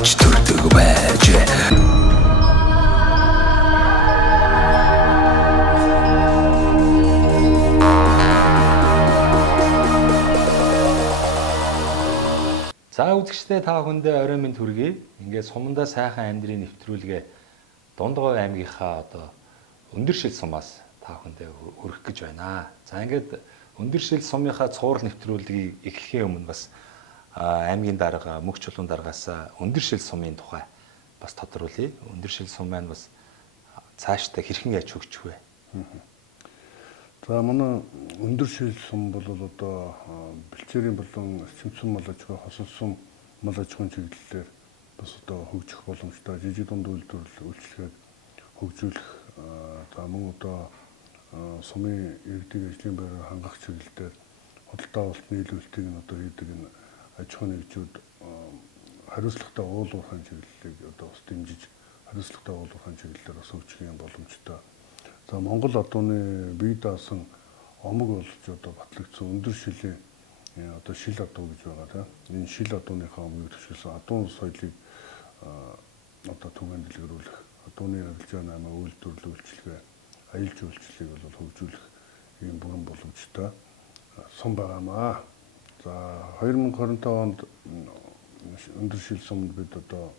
авч төрдөг байж. За үзэгчдээ та бүхэндээ орой минь хүргэе. Ингээд сумандаа сайхан амьдрын нэвтрүүлгээ Дундгой аймгийнхаа одоо өндөршил сумаас та бүхэндээ хүргэх гэж байна. За ингээд өндөршил сумынхаа цуврал нэвтрүүлгийг эхлэхийн өмнө бас аймгийн дарга, мөнх чулуун даргаас өндөршил сумын тухай бас тодруулъя. Өндөршил сум маань бас цаашдаа хэрхэн яаж хөгжих вэ? За манай өндөршил сум бол одоо бэлчээрийн болон эцэмцэн мал аж ахуй, хосол сум мал аж ахуйн чиглэлээр бас одоо хөгжих боломжтой жижиг дунд үйлчлэгийг хөгжүүлэх за мөн одоо сумын иргэдийн ажлын байраар хангах чиглэлээр худалдаа авалт нийлүүлэлтийг нь одоо хийдэг энэ аж ахуйн нэгжүүд хариуцлагатай уул уурхайн чиглэлийг одоо бас дэмжиж хариуцлагатай уул уурхайн чиглэлээр бас хөгжих боломжтой. За Монгол одооны бие даасан омог болж одоо батлагдсан өндөршилийн одоо шил адуу гэж байгаа тийм. Энэ шил адууныхаа омгийг төшөөлсөн адуун соёлыг одоо түгээн дэлгэрүүлэх, адууны арилжааны аймаг үйлдвэрлэл үйлчлэгээ, аялал жуулчлалыг бол хөгжүүлэх ийм бүрэн боломжтой сум байгаамаа. За 2025 онд өндөршил сумд бид одоо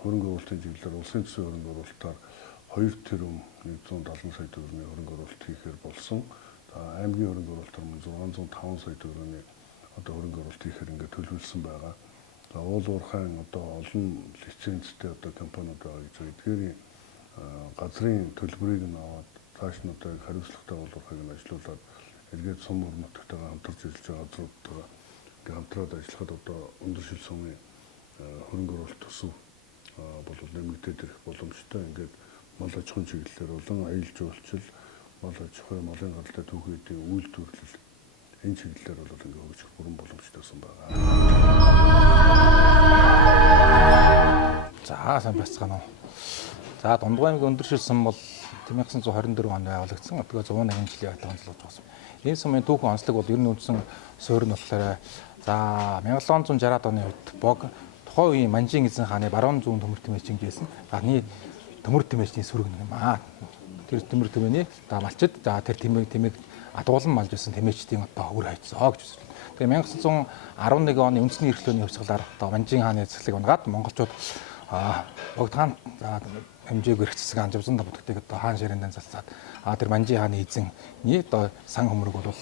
хөрөнгө оруулалтын чиглэлээр улсын төсвийн хөрөнгө оруулалтаар 2 тэрбум 170 сая төгрөгийн хөрөнгө оруулалт хийхээр болсон. Аймгийн хөрөнгө оруулалтаар 605 сая төгрөгийн одоо хөрөнгө оруулалт хийхээр ингээд төлөвлөсөн байгаа. За уул уурхайн одоо олон лицензтэй одоо компаниуд байгаа гэж байна. Эдгээрийн газрын төлбөрийг нь аваад цааш нь одоо хариуцлагатай уул уурхайг нь ажилуулад эргээд сум өр нутгатайгаа хамтарч ажиллаж байгаа газруудтайгаа ингээд хамтраад ажиллахад одоо өндөршил сумын хөрөнгө оруулалт төсөв бол нэмэгдээд ирэх боломжтой. Ингээд мал аж ахуйн чиглэлээр болон аялал жуулчлал, мал аж ахуй, малын гаралтай түүхийдийн үйлдвэрлэл энэ чиглэлээр бол ингээд хөгжих бүрэн боломжтойсэн байгаа. За сайн байцгаана уу. За Дундгой аймгийн өндөршил сум бол 1924 онд байгуулагдсан. Одоо 101 жилийн байтал онцлогдож байгаа сум. Энэ сумын түүхэн онцлог бол ер нь үндсэн суурь нь болохоор за 1760-аад оны үед бог тухайн үеийн Манжин эзэн хааны баруун зүүн төмөр тэмээс чингээсэн. Гадны төмөр тэмээчний сүрэг юм аа. Тэр төмөр тэмээний малчид за тэр тэмээг адуулан малж байсан тэмээчдийн одоо өр хайцаа гэж үзсэн. Тэгээ 1911 оны үндэсний эрхлөөний хувьсгалаар одоо Манжин хааны эзэслийг унгаад монголчууд богд хаан хэмжээг эрхцсэг анжавсан бодогтыг одоо хаан ширэндээ залцаад тэр Манжин хааны эзэнний одоо сан хөмрөг бол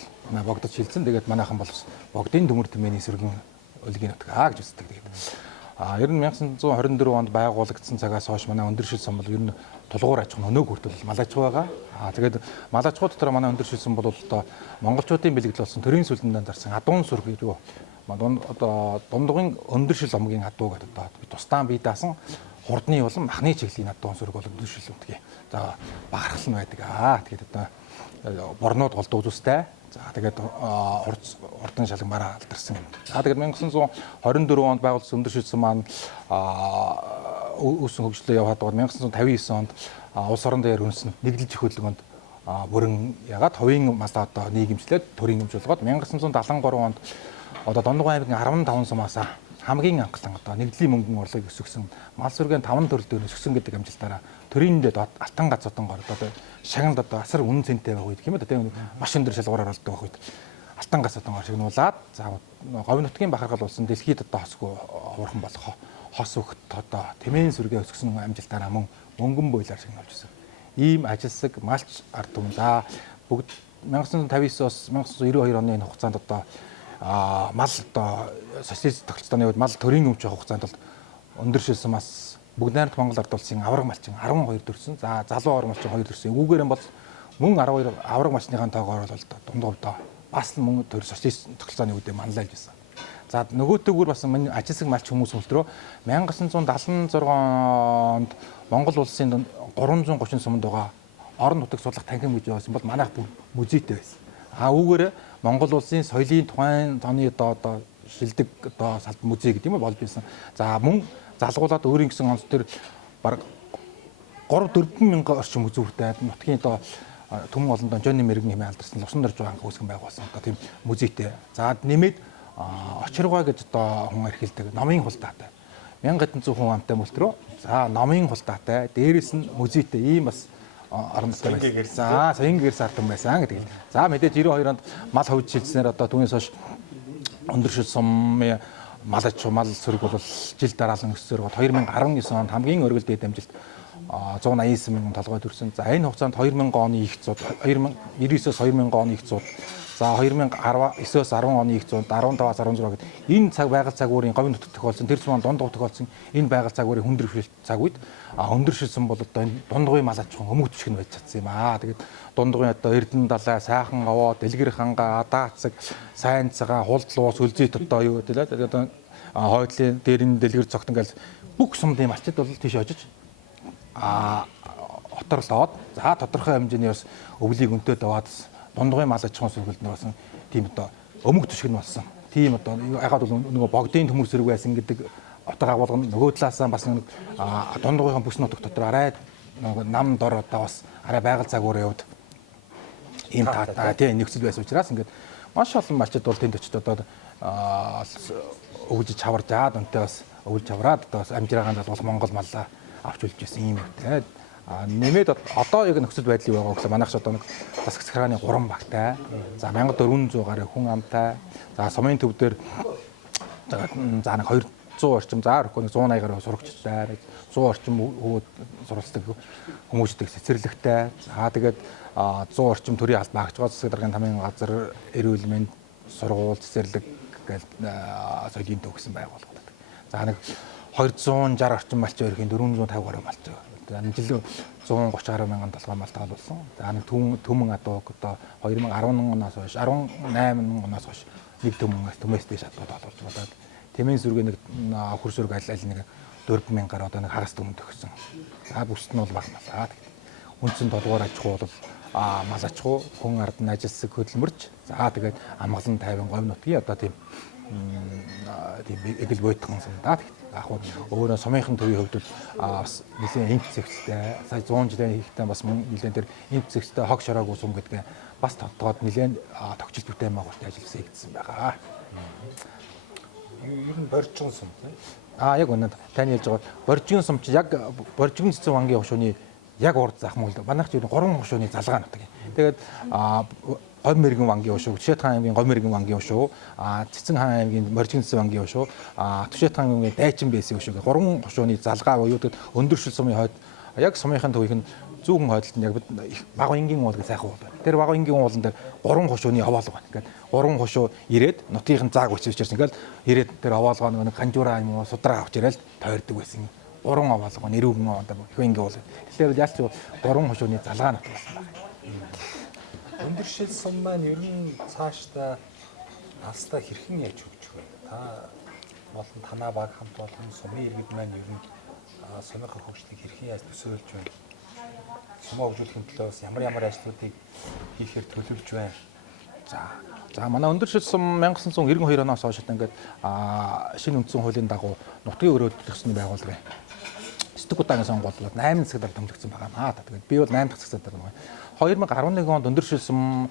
богдод шилжсэн. Тэгээд манайхан бол богдын төмөр тэмээний сүргэн өлгийн нутгаа гэж үздэг. Тэгээд ер нь 1924 онд байгуулагдсан цагаас хойш манай өндөршил сум бол ер нь тулгуур аж ахуйн өнөөг хүртэл мал аж ахуй байгаа. Тэгээд мал аж ахуй дотор манай өндөршил сум бол одоо монголчуудын бэлэгдэл болсон төрийн сүлдэндээ дарсан адуун сүрг гэж юу одоо дундгын өндөршил омгийн адуу гэдэг одоо тусдаан бие даасан хурдны болон махны чиглэлийн адуун сүрг бол өндөршил үтгий. За бахархал нь байдаг. Тэгээд одоо борнууд голдуу зүстэй. За тэгээд урдан шалгамаараа алдарсан юм. За тэгээд 1924 онд байгуулсан өндөршил сум маань өсөн хөгжлөө яваад байгаа 1959 онд улс орон дээр үнсэн нэгдэлж их хөдөлгөөнд бүрэн ягаад хувийн масаа одоо нийгэмжлээд төрийн хэмжүүлж болгоод 1973 онд одоо Дундгой аймгийн 15 сумаас хамгийн анхлан одоо нэгдлийн мөнгөн орлогыг өсгсөн мал сүргийн 5 төрөл дээр өсгсөн гэдэг амжилтаараа төрийндэд алтан газуудын гор одоо шагналд одоо асар үнэн цэнтэй байх үед тийм үү тийм маш өндөр шалгуураар болдог байх үед алтан газуудын гор шагнуулаад за говь нутгийн бахархал болсон дэлхийд одоо хосгүй уурхан болох хос өгт одоо тэмээн сүргээ өсгсөн амжилтаараа мөн мөнгөн бойлоор шагнуулж байсан. Ийм ажилсаг малч ард түмэн за бүгд 1959-оос 1992 оны энэ хугацаанд одоо мал одоо социалист тогтолцооны үед мал төрийн өмч авах хугацаанд бол өндөршил сумаас бүгд найрамд Монгол ард улсын авраг малчин 12 төрсөн. За залуу авраг малчин 2 төрсөн. Үүгээр нь бол мөн 12 авраг малчныхаа тоогоор бол дундгойдоо бас л мөн төр социалист тогтолцооны үедээ манлайлж байсан. За нөгөөтэйгүр бас ажилсаг малч хүмүүс хөлтрөө 1976 онд Монгол улсын 330 сумд байгаа орон нутаг судлах танхим гэж байсан бол манайх бүр музейтэй байсан. Үүгээр Монгол улсын соёлын тухайн тооны одоо шилдэг одоо салбар музей гэдэг юм болж байсан. За мөн залгуулад өөрийн гэсэн онц төр баг 3-4 мянган орчим үзүүртэй нутгийн одоо Түмэн олон Донжооны мэрэгэн хэмээн алдарсан Лувсан дорж байгаа үүсгэн байгуулсан одоо тийм музейтэй. За нэмээд очиргоо гэж одоо хүн эрхэлдэг номын хултаатай. 1700 хүн амтай мөлтрөө. За номын хултаатай, дээрээс нь музейтэй ийм бас орон нутгийн байсан. За соёнгийн гэрс ардан байсан гэдэг. За мэдээж 92 онд мал хувьд шилжснээр одоо түүнээс хойш өндөршил сумын мал аж ахуй, мал сөрөг бол жил дараалан өссөөр 2019 онд хамгийн өргөл дээд амжилт 189 мянган толгой төрсөн. За энэ хугацаанд 2000 оны их зууд 2099-с 2000 оны их зууд за 2019-с 10 оны их зууд 15-аас 16 гэдэг энэ цаг байгаль цаг уурын говийн нутагт тохиолдсон тэр зүүн дунд тохиолдсон энэ байгаль цаг уурын хүндрэлт цаг үед хүндрэлсэн бол одоо энэ дундгуй мал аж ахуй өмг төшг нь байж чадсан юм аа. Тэгээд дундгуй одоо Эрдэнэ далай, Сайхан аваа, Дэлгэр ханга, Адаацаг, Сайн цагаан, Хулдлуус, Үлзийт одоо юу гэдэг лээ. Одоо хойдлын дээр энэ Дэлгэр цогт ингээл бүх сумдын малчид бол тийш очиж хоторлоод за тодорхой хэмжээний бас өвлийг өнтөөд аваад дундгуй мал аж ахуйн сөргөлд нөөсөн тийм одоо өмг төшг нь болсон. Тийм одоо ягаад бол нөгөө богдын төмөр сөрөг байсан гэдэг утга агуулга нөгөө талаасаа бас нэг дундгуйхан бүс нутаг дотор арай нам дор одоо бас арай байгаль цагуурын хувьд ийм таатай тийм нөхцөл байсан учраас ингээд маш олон малчид бол тэнд очиж одоо өвлж чаваржаад өнтөө бас өвлж чавраад одоо амжираагаан бол Монгол маллаа авч үлж байсан юм тийм. Нэмээд одоо яг нөхцөл байдлыг байгаа гэхэл манайх ч одоо нэг засаг захиргааны 3 багтай. За 1400 гаруй хүн амтай. За сумын төв дээр за нэг 200 орчим за өрхөө нэг 180 гаруй сурагчтай. 100 орчим хүүд суралцдаг хүмүүстэй цэцэрлэгтэй. За тэгээд 100 орчим төрийн албаа агчгаа засаг даргын тамийн газар, эрүүл мэнд, сургууль, цэцэрлэг гэж соёлын төв гэсэн байгууллагууд. За нэг 260 орчим малчин өрхийн 450 гаруй малчин. Энэ жил 130 гаруй мянган толгой мал таалуулсан. За нэг төмөн адууг одоо 2010 оноос хойш 18 оноос хойш нэг төмөөс дэш адуу таалуулж болоод Тэмээ сүргээ нэг хөр сүрэг аль нэг 4000 гаруй одоо нэг хагас төмөн төгссөн. За бүсд нь бол баг малаа. Үндсэн толгойр аж ахуй бол мал аж ахуй, хүн ард нь ажилсаг хөдөлмөрч. За тэгээд амгалан тайван говь нутгийн одоо тийм эдэл бойтхон сандаа. Яг өөрөө сумынхын төвийн хувьд бас нэлийн эмч зэгцтэй сая 100 жилийн хийхтэй бас нэлийн тэр эмч зэгцтэй хог шороогүй сум гэдэг бас тодтоод нэлийн тогтчил бүтээн байгуулалт ажилласан хийгдсэн байгаа. Ер нь боржгон сум тийм. Яг үнэнд таны хэлж байгаа боржгон сум чи яг боржгон цэцэн вангийн хушууны яг урд захмал манайх ч ер нь 3 хушууны залгаа нутаг. Тэгээд Говь мэрэгэн вангийн хушуу, Түшэт хаан аймгийн Говь мэрэгэн вангийн хушуу, Цэцэн хаан аймгийн Боржгон цэцэн вангийн хушуу, Түшэт хаан аймгийн Дайчин бэсийн хушуу гэх 3 хушууны залгаа буюу өндөршил сумын хойд яг сумынхын төвийн зүүн хойдолд яг баг энгийн уул гэх сайхан уул байна. Тэр баг энгийн уулан дээр 3 хушууны овоолго байна. Ингээд 3 хушуу ирээд нутгийн зааг өчөөс ингээд ирээд тэр овоолгоо нэг ханжуура юм уу судраа авч ирээд тойрдог байсан. 3 овоолго нэрүүгэн одоо их энгийн уул. Тэгэхээр ялч 3 хушууны залгаа нутаг байсан байна. Өндөршил сум маань ер нь цаашдаа алстаа хэрхэн яаж хөгжих вэ? Та болон танаа баг хамт олон сумын иргэд маань ер нь сумынхаа хөгжлийг хэрхэн яаж төсөөлж байна? Сумаа хөгжүүлэхийн төлөө ямар ажлуудыг хийхээр төлөвлөж байна? За манай өндөршил сум 1992 оноос хойш ингээд шинэ үндсэн хуулийн дагуу нутгийн өрөөд төсөөлсөн байгууллага. Статутагийн сонгуулиуд 8 засаг дарга томилогдсон байгаа. Тэгээд би бол 8 дахь засаг дарга байна. 2011 онд өндөршил сум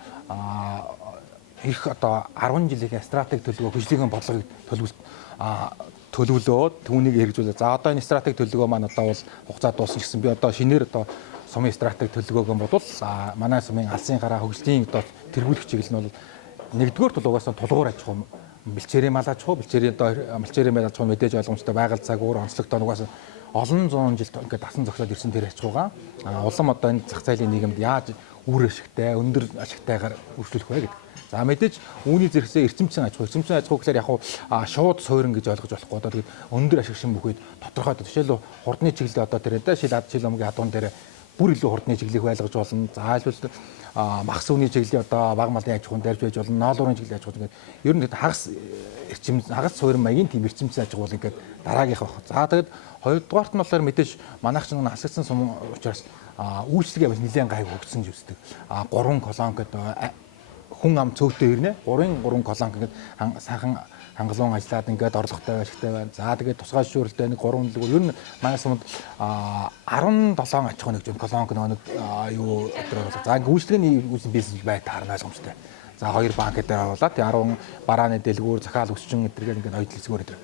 их одоо 10 жилийн стратеги төлөвлөгөө хөгжлийн бодлогыг төлөвлөөд түүнийг хэрэгжүүлээ. За одоо энэ стратеги төлөвлөгөө маань одоо бол хугацаа дууссан гэсэн би одоо шинээр одоо сумын стратеги төлөвлөгөөг нь бодвол манай сумын алсын гараа хөгжлийн одоо тэргүүлэх чиглэл нь бол нэгдүгээр төлөвлөгөөс тулгуур аж ахуй бэлчээрийн мал аж ахуй, бэлчээрийн мал аж ахуй мэдээж ойлгомжтой байгаль цагуур онцлогтой нугаас олон зуун жилд ингээд дасан зохиолд ирсэн тэр аж ахуйгаа улам одоо энэ зах зээлийн нийгэмд яаж үр ашигтай, өндөр ашигтайгаар үржүүлэх вэ гэдэг. За мэдээж үүний зэрэгцээ эрчимчин аж ахуй гэхээр яг шууд суурин гэж ойлгож болохгүй. Одоо тэгээд өндөр ашиг шин бүхийд тодорхой жишээлбэл хурдны чиглэлд одоо тэр шил өмгийн адуун дээр бүр илүү хурдны чиглэлийг байлгаж болно. За альбал мах сүвний чиглэлийн одоо баг малын аж ахуйн дайрж байж болно. Ноолуурын чиглэлийн аж ахуй гэдэг. Ер нь хагас суурин маягийн тийм эрчимчин аж ахуй ингээд дараагийнх байх. За тэгээд хоёрдугаарт нь болохоор мэдээж манайх ч нэг асагдсан сум учраас үйлчлэгээ бас нэлээд гайг хөгжсөн ч үсдэг. 3 колон гэдэг хүн ам цөвдөө ирнэ. 3 колон гэдэг сайхан хангалуун ажиллаад ингээд орлоготой ашигтай байна. За тэгээд тусгай шүүрэлтэй нэг 3 дэлгүүр ер нь манай сумд 17 аж ахуй нэгж колон нэг юу өдрөөр болоо. За ингээд үйлчлэгээний бизнес бай таарна ойлгомжтой. За 2 банк дээр оруулаад 10 барааны дэлгүүр захаал өсчин гэдэргээр ингээд ноёдл хэсгүүр өдр.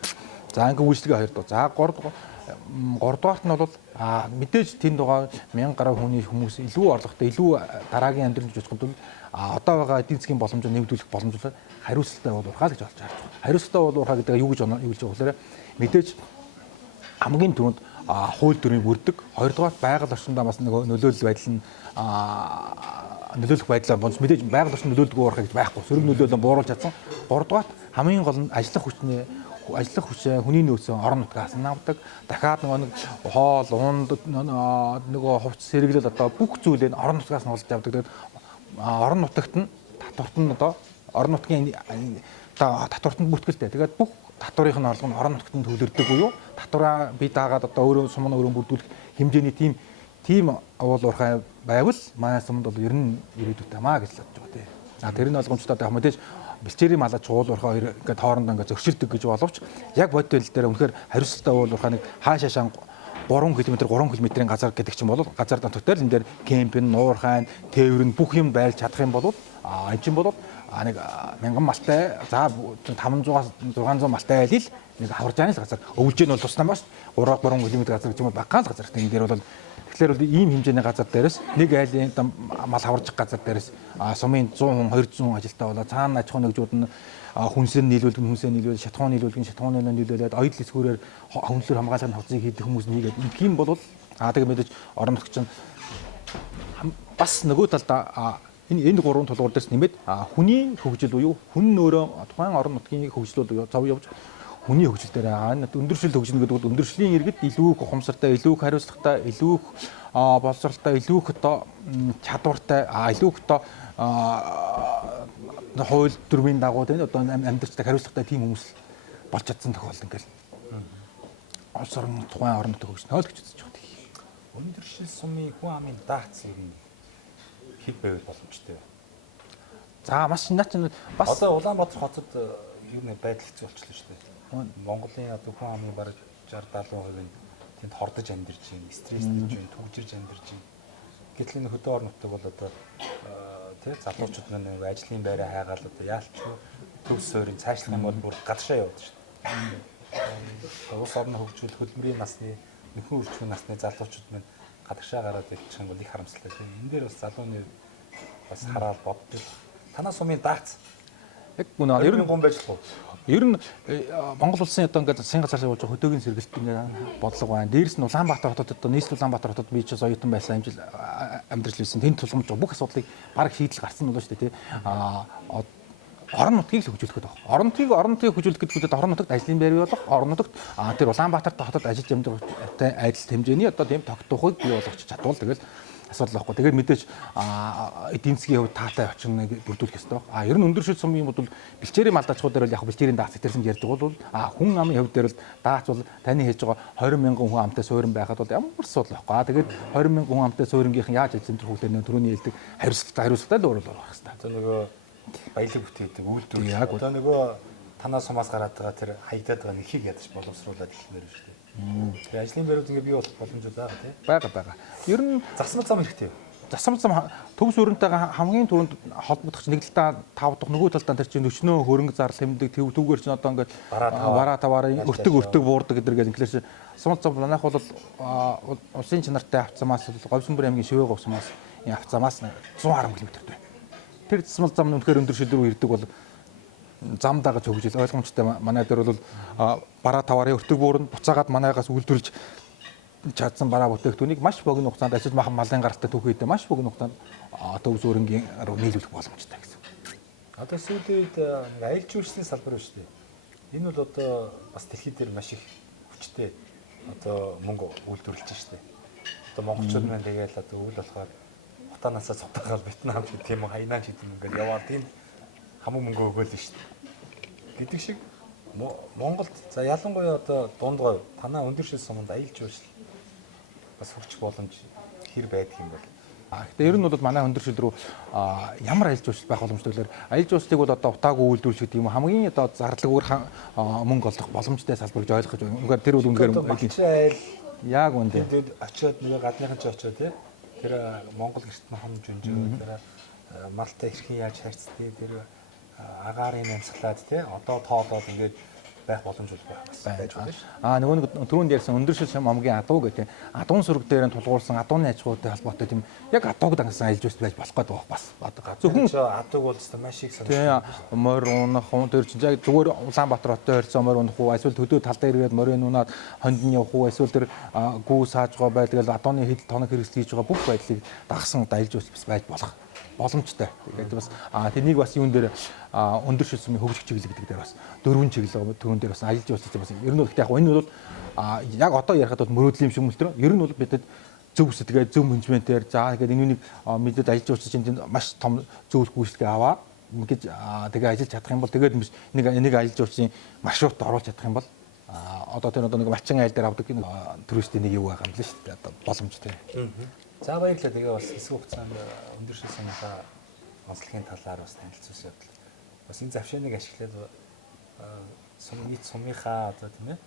За ингээ үйлчлэгээ 2 дугаар. За 3 дугаарт нь бол мэдээж тэнд байгаа 1000 гаруй хүний хүмүүс илүү орлоготой, илүү дараагийн амьдралд жижигхэн бол одоо байгаа эдийн засгийн боломжийг нэмэгдүүлэх боломжтой хариуцлагатай бол урхаа гэж болж харж байна. Хариуцлагатай бол урхаа гэдэг юу гэж байгаа вэ? Мэдээж хамгийн түрүүнд хууль дүрмийг бүрдэг. 2 дугаарт байгаль орчиндөө бас нөгөө нөлөөлөл байдал нь нөлөөлөх байдлаа бонц мэдээж байгаль орчинд нөлөөлдөг уурхаа гэж байхгүй. Сөрөг нөлөөлөл бууруулж чадсан. 3 дугаарт хамгийн гол нь ажиллах хүчээ хүний нөөцөө орон нутгаас нь авдаг. Дахиад нэг хоол, унд нөгөө хувцас сэргэлэл одоо бүх зүйлээ орон нутгаас нь олж авдаг. Тэгээд орон нутагт нь татварт нь одоо орон нутгийн татвартанд бүртгэлтэй. Тэгээд бүх татврын орлого нь орон нутагт нь төвлөрдөг буюу татвараа бий даагаад одоо өөрөө сумын өрөө бүрдүүлэх хэмжээний тийм уурхай байвал манай сумд бол ер нь ирээдүйтэй маа гэж бодож байгаа тийм. Тэр нь ойлгомжтой байх мэдээж бэлчээрийн малаж уулуурхаа хоёр ингээд хоорондоо ингээд зөрчилдөг гэж боловч яг бодит байдал дээр үнэхээр хариуцлагатай уулуурхааныг хаашаашаа 3 км-ийн газар гэдэг чинь бол газар дотор энэ дээр кемпинг, нуурхайн, тээвэр бүх юм байлж чадах юм бол энэ чинь бол нэг 1000 малтай за 500-аас 600 малтай айлил нэг аваржааны газар өвлж нь бол туснамаас 3 км газар гэж юм бол багаал газар. Энэ дээр бол тэгэхээр бол ийм хэмжээний газар дээрээс нэг айлын мал аваржих газар дээрээс сумын 100 хүн 200 ажилтаа болоо цаана аж ахуй нэгжүүд нь хүнсээр нийлүүлэн шатхуун нийлүүлээд оёдл эсгүүрээр хүнслэр хамгаалахын хавцыг хийдэг хүмүүс нийгээд ийм бол тэгээд мэдээж орон нутгч нь бас нөгөө талдаа энэ 3 тулгуур дээрс нэмээд хүний хөгжил буюу хүн өөрөө тухайн орон нутгийн хөгжлөд зов явж хүний хөгжил дээр өндөршил хөгжил гэдэг бол өндөршлийн иргэд илүү их ухамсартай, илүү их хариуцлагатай, илүү их боловсралтай, илүү их одоо чадвартай, илүү их одоо хууль дүрмийн дагуу тийм одоо амьдарчдаг хариуцлагатай тийм хүмүүс болж чадсан тохиолдол ингээл улс орон тухайн орон нутгийн хөгжил нөөлж үзэж байгаа. Өндөршил сумын хүн амын даацыг хэд байвал боломжтой вэ? За маш наач бас одоо Улаанбаатар хотод юу нэ байдал хэцүү болчихлоо шүү дээ. Монголын одоо хүн амын бараг 60-70% нь тэнд хордож амьдарч байна, стресстэж байна, төвжирж амьдарч байна. Гэтэл энэ хөдөө орон нутаг бол одоо тэр залуучууд нэг ажлын байраа хайгаал одоо яалтчгүй төвс суурийн цаашлах юм бол бүр гадшаа яваад шүү дээ. Улс орны хөгжүүл хөдөлмөрийн насны нөхөн үржих насны залуучууд маань гадагшаа гараад ирчих юм бол их харамсалтай тийм. Энэ дээр бас залууны бас хараад боддог. Танаа сумын даац яг гүн ер нь гон байж болох уу? Ер нь Монгол улсын одоо ингээд засгийн газар явуулж байгаа хөдөөгийн сэргэлт ингээд бодлого байна. Дээрс нь Улаанбаатар хотод одоо нийслэл Улаанбаатар хотод би ч оюутан байсан амжил амьдрал хийсэн. Тэнд тулгамж бүх асуудлыг баг шийдэл гарсан болоо шүү дээ тий. Орон нутгийг л хөгжүүлэхэд байна. Орон нутгийг хөгжүүлэх гэдэг нь орон нутагт ажлын байр болох, орон нутагт тэр Улаанбаатарт хотод ажиллаж амьдрахтай адил хэмжээний одоо тийм тогтоохыг бий болгох чадвал тэгэл асуудал байхгүй. Тэгээд мэдээж эдийн засгийн хувьд таатай очирныг бүрдүүлэх ёстой байна. Ер нь өндөршил сумын бол бэлчээрийн малдачгууд дээр бол яг бэлчээрийн даац хэлсэн ярьж байгаа бол хүн амын хувьд дээр бол даац бол таны хийж байгаа 20,000 хүн амтай суурин байхад бол ямар асуудал байхгүй. Тэгээд 20,000 хүн амтай суурингийн яаж эзэмдэх хүлээнэ түрүүний хэлдэг хариуцлагатай л уурал болох хэрэгтэй. За нөгөө баялаг бүтээдэг үйлдвэр. Одоо нөгөө танаа сумаас гараад байгаа тэр хаягдаад байгаа нэхийг ядаж боловсруулаад эхлэмээр шүү дээ. Тэгээ ажлын байрууд ингээ бий болох боломжууд байгаа тийм. Бага. Ер нь засмал зам хэрэгтэй. Засмал зам төвс өрөнтэйгээ хамгийн түрүүнд холбогдох нэг талдаа тавдах нөгөө талдаа тэр чинь өчнөө хөрөнгө зарлал хэмдэг түүгээр чинь одоо ингээ бараа таваараа өртөг буурдаг гэдэр инглиш засмал зам манайх бол улсын чанартай авцамаас Говьсөнбөр аймгийн Шивээ говьсмаас авцамаас 110 км байна. Тэр засмал зам нь үнэхээр өндөршил рүү ирдэг бол зам дагаж хөгжил ойлгомжтой манай дээр бол бараа таваараа өртөг буурна буцаагаад манайгаас үйлдвэрлэж чадсан бараа бүтээгдэхүүнийг маш богино хугацаанд ажил малын гаралтай түүхийдээ маш богино хугацаанд төвс өрөнгийн рүү нийлүүлэх боломжтой гэсэн. Одоо сүүлийн үед аялал жуулчлалын салбар шүү дээ. Энэ бол одоо бас дэлхийд дээр маш их хүчтэй одоо мөнгө үйлдвэрлэж шүү дээ. Одоо монголчууд маань тэгээд одоо үйл болохоор утаанаасаа цутаагаал Вьетнам гэх тийм хаянаа хийдэг ингээд яваад тийм хамаг мөнгө өгөөл нь шүү дээ. Гэдэг шиг Монголд за ялангуяа одоо дунд говь танаа өндөршил суманд аялал жуулчлал бас хөгжих боломж хэр байдаг юм бол. Гэхдээ ер нь бол манай өндөршил рүү ямар аялал жуулчлал байх боломжтой гэхээр аялал жуулчлалыг бол одоо утаагүй үйлдвэрлэх гэдэг юм хамгийн одоо зарлагуур мөнгө олох боломжтой салбар гэж ойлгож байна. Үнэхээр тэр бол үнэхээр яг үндэ. Тэнд очиод нэг гадныхан ч очиод тэр Монгол гэртний хомж өнжөө тэр малтай хэрхэн яаж харьцдаг тэр агаарын амьсгалаад одоо тоолоод ингээд байх боломж бол бас байж болно шүү. Нөгөө нэг түрүүнд ярьсан өндөршил момгийн адуу гэдэг адуун сүрэг дээр нь тулгуурсан адууны аж ахуйтай холбоотой тийм яг адууг дангасан аялал жуулчлал байж болох гэдэг бас бадаг. Зөвхөн адууг бол өстой маш их тийм морь унах хүн тэр чинь яг зүгээр Улаанбаатар хоттой харьцаа морь унах уу эсвэл төдөө талдаа эргээд морь унаад хонд нь явах уу эсвэл тэр гүү саажгаа байдаг адууны хил тоног хэрэгсэл хийж байгаа бүх байдлыг дагсан аялал жуулчлал байж болох боломжтой. Тэгээд бас тэрнийг бас юун дээр өндөр шил сумын хөгжих чиглэл гэдэг дээр бас дөрвөн чиглэл түрүүн дээр бас аялал жуулчлал бас ер нь бол яг энэ бол яг одоо ярихад бол мөрөөдлийн юм шиг мөлтөр ер нь бол бидэд зөв сэтгээ зөв менежментээр за тэгээд энэ үнийг мэдээд аялал жуулчлалын маш том зөвлөх үйлчлэгээ аваа ингэж тэгээ ажиллаж чадах юм бол тэгээд нэг аялал жуулчлалын маршрут оруулж чадах юм бол одоо тэр нэг малчин аялал дээр авдаг туристийн нэг юу байгаа юм л шүү дээ одоо боломжтой. За баярлалаа. Тэгээ бас хэсэг хугацаанд өндөр шил сумынхаа онцлогийн талаар бас танилцуулсан явдал. Бас энэ завшааныг ашиглаад нийт сумынхаа одоо тийм ээ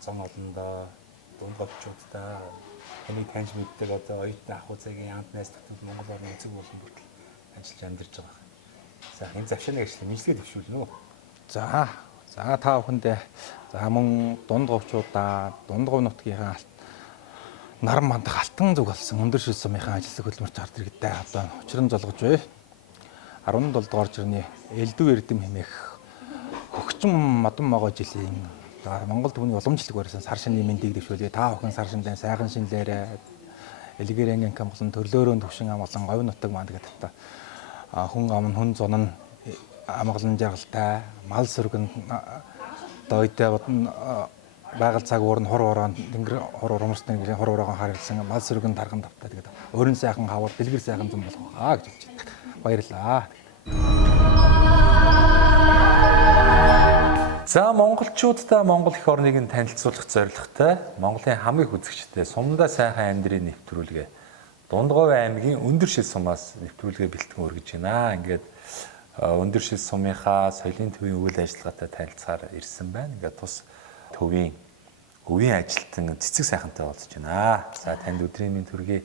зам олондоо дунд говьчуудтай энийг таньж мэддэг одоо оюутны ах үзэгийн яамт найз нөхдөд Монгол орны эцэг болон бүртэл ажиллаж амьдарч байгаа. За энэ завшааныг ашиглан нийслэгээ дэвшүүлнэ үү? За та бүхэндээ за мөн дунд говьчуудаа дунд говь нутгийнхаа наран мандах алтан зүг болсон өндөр шил сумынхаа ажиллах хөтөлмөрт хард иргэдтэй одоо учран золгож бай. 17 дугаар жирны Элдв Эрдэм хэмээх хөгжим модон могоо жилийн Монгол төвний уламжлалт барьсан сар шинийн мэндийг дэвшүүлээ. Та бүхэн сар шиндээ сайхан шинлээрээ элгэрэнгийн камглан төрлөөрөө төвшин амгалан говь нутаг манд гэдэг та хүн ам нь хүн зон нь амгалан жаргалтай мал сүргэн дойтой бодно байгаль цаг уурн хор ороонд тэнгэр хор урамсны хор ороогоо харилцсан мал сүргэн тарган давтаа тэгээд өөрийн сайхан хавар бэлгэр сайхан зам болох аа гэж хэлж байна. Баярлалаа. За монголчуудаа Монгол эх орныг нь танилцуулах зорилготой Монголын хамгийн үзэгчтэй сумдаа сайхан амьдрын нэвтрүүлгээ Дундговь аймгийн өндөр шил сумаас нэвтрүүлгээ бэлтгэн өргөж байна. Ингээд өндөр шил сумынхаа соёлын төвийн үйл ажиллагаатай танилцахаар ирсэн байна. Ингээд тус төвийн өвийн ажилтан цэцэг сайхантай уулзж байна. За танд өдрийн мэнд хүргэе.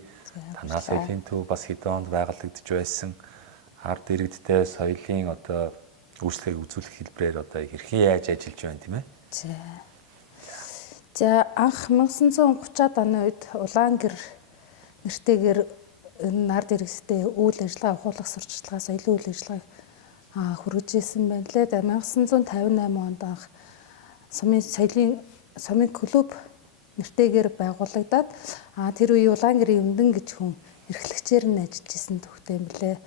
Танаа соёлын төв бас хэдэн онд байгуулагдж байсан ард иргэдтэй соёлын одоо үйлчлэгийг үзүүлэх хэлбэрээр одоо хэрхэн яаж ажиллаж байна тийм ээ? За анх 1930-аад оны үед Улаангэр нэртэйгээр энэ ард иргэдтэй үйл ажиллагаа ухуулах сурталчилгаа соёлын үйл ажиллагааг хүргэж ирсэн байна лээ. 1958 онд анх сумын клуб нэртэйгээр байгуулагдаад тэр үе Улаангэрийн Өмдөн гэж хүн эрхлэгчээр нь ажиллаж исэн төвхтэй юм лээ.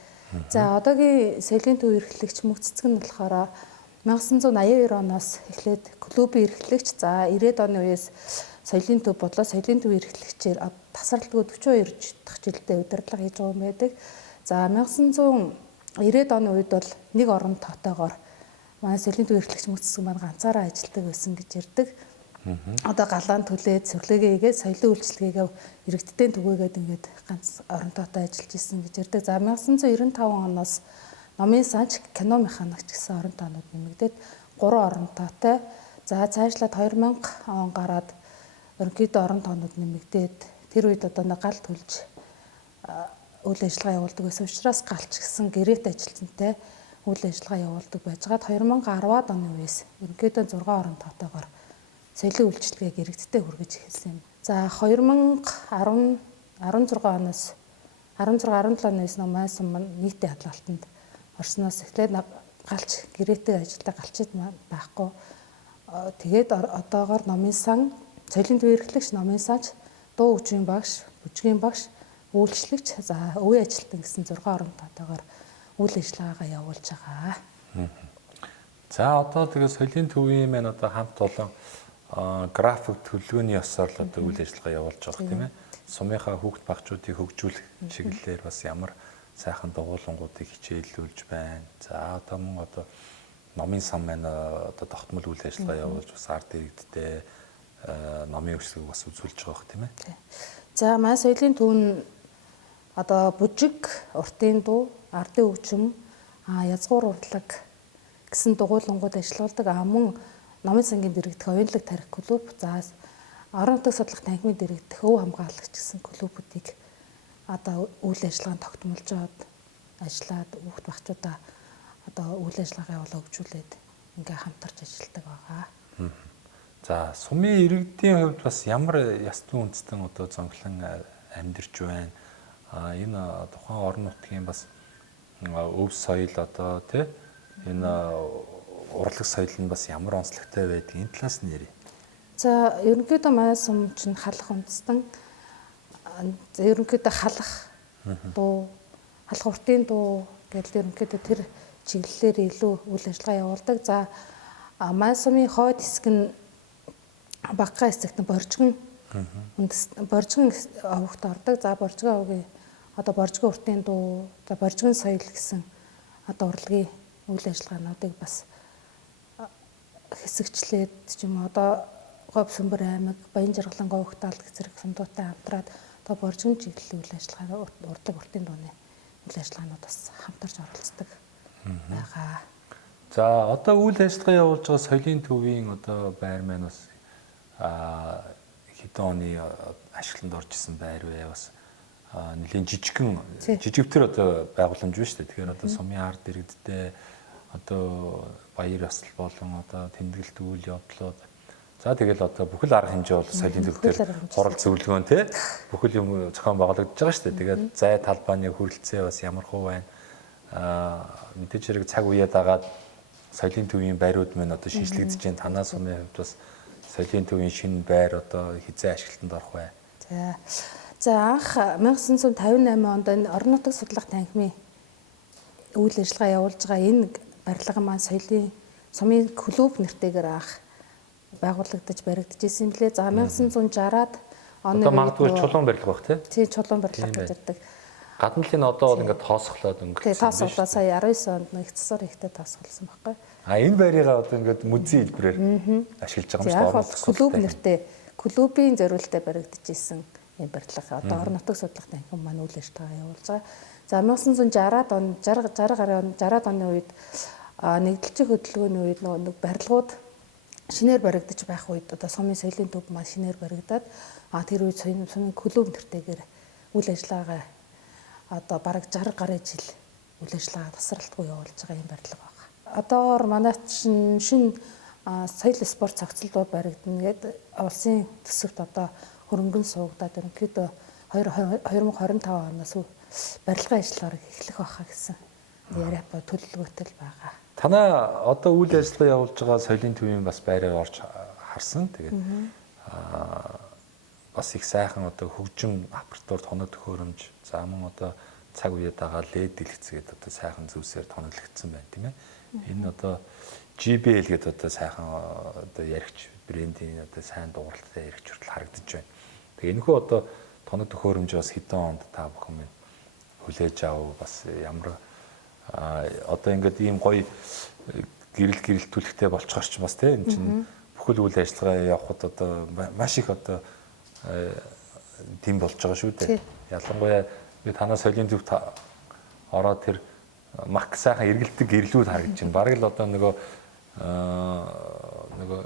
За одоогийн соёлын төв эрхлэгч мөнх цэцэг нь болохоор 1982 оноос эхлээд клубын эрхлэгч за 90-ад оны үеэс соёлын төв бодлоо соёлын төв эрхлэгчээр тасралтгүй 42 дахь жилдээ удирдлага хийж байгаа юм байдаг. За 1990-ад оны үед бол нэг орон тоотойгоор манай соёлын төв эрхлэгч мөнх цэцэг маань ганцаараа ажилладаг байсан гэж ярьдаг. Одоо галаан түлээд цэвэрлэгээ хийгээд соёлын үйлчлэгээгээ иргэдтэй түгээгээд ингээд ганц оронтойтой ажиллаж исэн гэж ярьдаг. За 1995 оноос номын санч кино механикч гэсэн оронтойнууд нэмэгдээд 3 оронтойтой. За цаашлаад 2000 он гараад ерөнхийдөө оронтойнууд нэмэгдээд тэр үед одоо нэг гал төлж үйл ажиллагаа явуулдаг байсан учраас галч гэсэн гэрээт ажилтнтай үйл ажиллагаа явуулдаг байж гад 2010-ад оны үеэс ерөнхийдөө 6 оронтойтойгоор соёлын үйлчлэгийг иргэдтэй хүргэж эхэлсэн юм. За 2016 оноос 16-17 оноос манай сум нийтийн хадлалтанд орсноос эхлээд галч гэрээтэй ажилтдаг галчид байхгүй. Тэгээд одоогоор номын сан, соёлын төв эрхлэгч, номын санч, дуу хөгжмийн багш, бүжгийн багш, үйлчлэгч, за өвийн ажилтан гэсэн 6 оронтойгоор үйл ажиллагаагаа явуулж байгаа. За одоо тэгээ соёлын төвийн маань одоо хамт олон график төлөвлөгөөний ёсоор л одоо үйл ажиллагаа явуулж байгаа тийм ээ. Сумынхаа хүүхд багчуудыг хөгжүүлэх чиглэлээр бас ямар сайхан дугуулангуудыг хичээллүүлж байна. За одоо мөн одоо номын сан маань одоо тогтмол үйл ажиллагаа явуулж бас ард иргэдтэй номын үйлчлэгийг бас үзүүлж байгаа хэрэг тийм ээ. За манай соёлын төв нь одоо бүжиг, уртын дуу, ардын хөгжим, язгуур урлаг гэсэн дугуулангууд ажиллаулдаг. Мөн номын сангийн дэргэдэх оюунлаг тарих клуб, за орон нутгийн судлах танхимын дэргэдэх өв хамгаалагч гэсэн клубүүдийг одоо үйл ажиллагаанд тогтмолж аваад ажиллаад хүүхд багчуудаа одоо үйл ажиллагаа явуулаа хөгжүүлээд ингээ хамтарч ажилладаг байгаа. За сумын иргэдийн хувьд бас ямар ястын үндэстэн одоо зонглон амьдарч байна. Энэ тухайн орон нутгийн бас өв соёл одоо тий энэ урлаг соёл нь бас ямар онцлогтой байдаг энэ талаас нь ярив. За ерөнхийдөө манай сум чинь халах үндэстэн. Ерөнхийдөө халах дуу, халах уртын дуу гэдэг ерөнхийдөө тэр чиглэлээр илүү үйл ажиллагаа явуулдаг. За манай сумын хойд хэсэг нь багахан хэсэгт нь боржгон боржгон авахт ордог. За боржгон авгийн одоо боржгон уртын дуу, за боржгон соёл гэсэн одоо урлагийн үйл ажиллагаануудыг бас хэсэгчлээд ч юм одоо Говь Сүмбэр аймаг, Баян Жаргалан Говь Талд зэрэг сумдуутай хамтраад одоо боржгон чиглэлийн үйл ажиллагаа урдлаг уртын дууны үйл ажиллагаанууд бас хамтарч оролцдог байгаа. За одоо үйл ажиллагаа явуулж байгаа соёлын төвийн одоо байр маань бас хэдэн оны ашигланд орж исэн байр вэ? Бас нэлийн жижигтэр одоо байгууламж байна шүү дээ. Тэгэхээр одоо сумын ард иргэдтэй одоо баяр ёслол болон одоо тэмдэглэлт үйл явдлууд за тэгэл одоо бүхэл арга хэмжээ бол соёлын төвдөр хурал зөвлөгөөн те бүхэл юм зохион байгуулагдаж байгаа шүү дээ. Тэгээд зай талбайны хүрэлцээ бас ямар хөө байна. Мэдээж хэрэг цаг үеэ дагаад соёлын төвийн байрууд маань одоо шинжлэгдэж байна. Танаа сумын хувьд бас соёлын төвийн шинэ байр одоо хизээ ашиглалтанд орох бай. За анх 1958 онд энэ орон нутгийн судлах танхимын үйл ажиллагаа явуулж байгаа энэ барилга маань соёлын сумын клуб нэртэйгээр анх байгуулагдаж баригдаж ирсэн юм лээ. За 1960-аад оны үед магадгүй чулуун барилга баг тий чулуун барилга гэж ярьдаг. Гадна л энэ одоо бол ингээд тоосглоод өнгөрсөн. Тий тоосглоо сая 19 онд нэг цэсар ихтэй тоосглосон байхгүй. Энэ байрыгаа одоо ингээд музей хэлбэрээр ашиглаж байгаа юм шиг байна. Клуб нэртэй клубын зориулалтад баригдаж ирсэн юм барилга. Одоо орон нутгийн судлах танхим маань үйл ажиллагаа явуулж байгаа. За 1960-аад он 60-аад оны үед нэгдэлчин хөдөлгөөний үед нэг барилгууд шинээр баригдаж байх үед одоо сумын соёлын төв маань шинээр баригдаад тэр үед сумын клуб нэртэйгээр үйл ажиллагаа одоо бараг 60 гаруй жил үйл ажиллагаа тасралтгүй явуулж байгаа юм барилга байна. Одоогоор манай шинэ соёл спорт цогцлолтууд баригдана гэдэг улсын төсөвт одоо хөрөнгөн суугдаад ерөнхийдөө 2025 оноос барилгын ажиллагааг эхлэх байхаа гэсэн яриа төлөвлөгөөтэй байгаа. Танаа одоо үйл ажиллагаа явуулж байгаа соёлын төвийн бас байраар орж харсан. Тэгээд бас их сайхан одоо хөгжим апартуур тоног төхөөрөмж за мөн одоо цаг үеэ дагаа лед дэлгэцгээд одоо сайхан зүйлсээр тоноглогдсон байна тийм ээ. Энэ одоо JBL гэдэг одоо сайхан одоо яригч брендийн одоо сайн дууралттай яригч хүртэл харагдаж байна. Тэгээ энэхүү одоо тоног төхөөрөмж бас хэдэн онд та бүхэн минь хүлээж авав бас ямар одоо ингээд ийм гоё гэрэл түлхтэй болцохоор ч бас тийм энэ чинь бүхэл үйл ажиллагаа явахад одоо маш их одоо тийм болж байгаа шүү дээ. Ялангуяа би танаа соёлын төвд ороод тэр мак сайхан эргэлдэг гэрлүүд харагдаж байна. Бараг л одоо нөгөө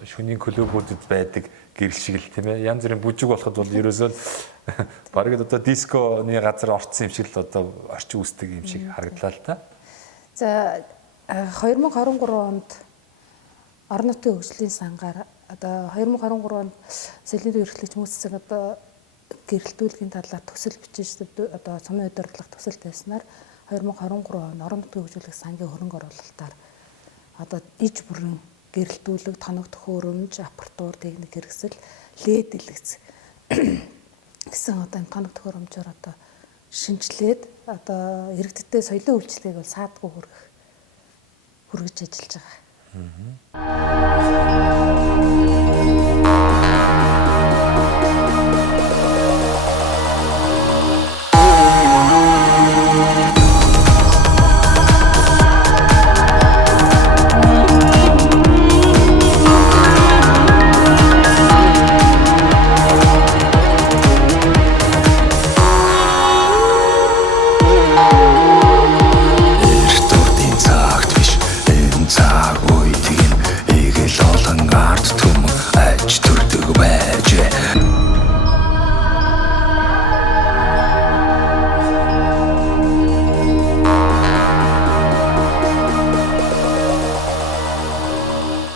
шөнийн клубүүдэд байдаг гэрэл шиг л тийм ээ. Янз бүрийн бүжиг болоход бол ерөөсөө бараг л одоо дисконы газар орцсон юм шиг л одоо орчин үүсдэг юм шиг харагдлаа л та. За 2023 онд орон нутгийн хөгжлийн сангаар одоо 2023 онд соёлын төв эрхлэгч хүмүүсийн одоо гэрэлтүүлгийн талаар төсөл бичиж одоо сумын удирдлага төсөл тавьснаар 2023 он орон нутгийн хөгжүүлэх сангийн хөрөнгө оруулалтаар одоо иж бүрэн гэрэлтүүлэг, тоног төхөөрөмж, апартуур, техник хэрэгсэл, лед дэлгэц гэсэн одоо энэ тоног төхөөрөмжөөр одоо шинжилээд одоо иргэдтэй соёлын үйлчлэгийг бол саадгүй хүргэж ажиллаж байгаа.